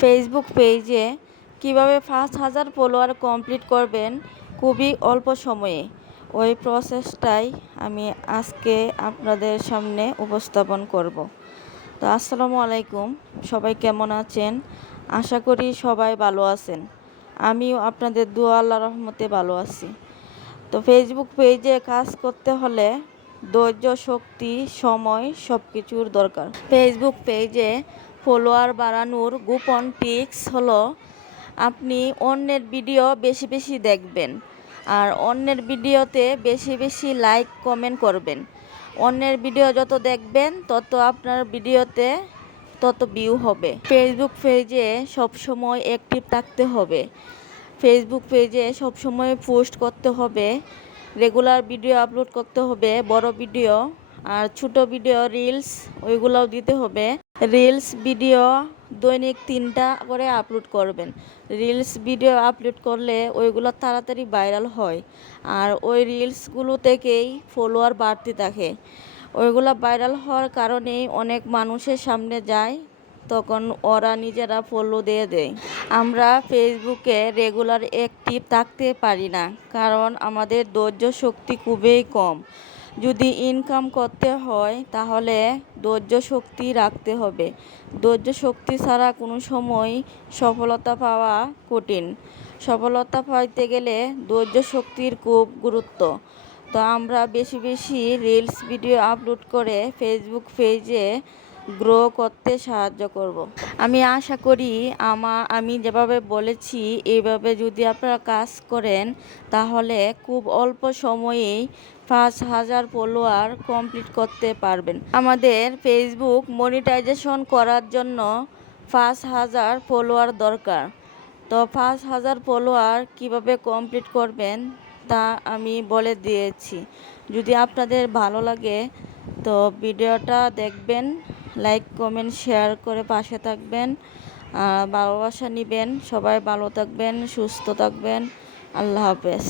Facebook পেজে কিভাবে ৫,০০০ follower complete করবেন খুবই অল্প সময়ে, ওই প্রসেসটাই আমি আজকে আপনাদের সামনে উপস্থাপন করব। তো আসসালামু আলাইকুম, সবাই কেমন আছেন? আশা করি সবাই ভালো আছেন। আমিও আপনাদের দোয়া আল্লাহর রহমতে ভালো আছি। তো ফেসবুক পেজে কাজ করতে হলে ধৈর্য, শক্তি, সময় সব কিছুর দরকার। ফেসবুক পেজে ফলোয়ার বাড়ানোর গোপন ট্রিক্স হলো আপনি অন্যের ভিডিও বেশি বেশি দেখবেন আর অন্যের ভিডিওতে বেশি বেশি লাইক কমেন্ট করবেন। অন্যের ভিডিও যত দেখবেন তত আপনার ভিডিওতে তত ভিউ হবে। ফেসবুক পেজে সবসময় অ্যাক্টিভ থাকতে হবে। ফেসবুক পেজে সবসময় পোস্ট করতে হবে, রেগুলার ভিডিও আপলোড করতে হবে, বড় ভিডিও আর ছোট ভিডিও রিলস ওইগুলোও দিতে হবে। রিলস ভিডিও দৈনিক 3টা করে আপলোড করবেন। রিলস ভিডিও আপলোড করলে ওইগুলো তাড়াতাড়ি ভাইরাল হয় আর ওই রিলসগুলো থেকেই ফলোয়ার বাড়তে থাকে। ওইগুলো ভাইরাল হওয়ার কারণেই অনেক মানুষের সামনে যায়, তখন ওরা নিজেরা ফলো দিয়ে দেয়। আমরা ফেসবুকে রেগুলার অ্যাক্টিভ থাকতে পারি না, কারণ আমাদের ধৈর্য শক্তি খুবই কম। যদি ইনকাম করতে হয় তাহলে ধৈর্য শক্তি রাখতে হবে। ধৈর্য শক্তি ছাড়া কোনো সময় সফলতা পাওয়া কঠিন। সফলতা পাইতে গেলে ধৈর্য শক্তির খুব গুরুত্ব। তো আমরা বেশি বেশি রিলস ভিডিও আপলোড করে ফেসবুক পেজে গ্রো করতে সাহায্য করব। আমি আশা করি আমি যেভাবে বলেছি এইভাবে যদি আপনারা কাজ করেন তাহলে খুব অল্প সময়েই ৫,০০০ ফলোয়ার কমপ্লিট করতে পারবেন। আমাদের ফেসবুক মনিটাইজেশন করার জন্য ৫,০০০ ফলোয়ার দরকার। তো ৫,০০০ ফলোয়ার কিভাবে কমপ্লিট করবেন তা আমি বলে দিয়েছি। যদি আপনাদের ভালো লাগে তো ভিডিওটা দেখবেন, লাইক কমেন্ট শেয়ার করে পাশে থাকবেন, ভালোবাসা নেবেন। সবাই ভালো থাকবেন, সুস্থ থাকবেন। আল্লাহ হাফেজ।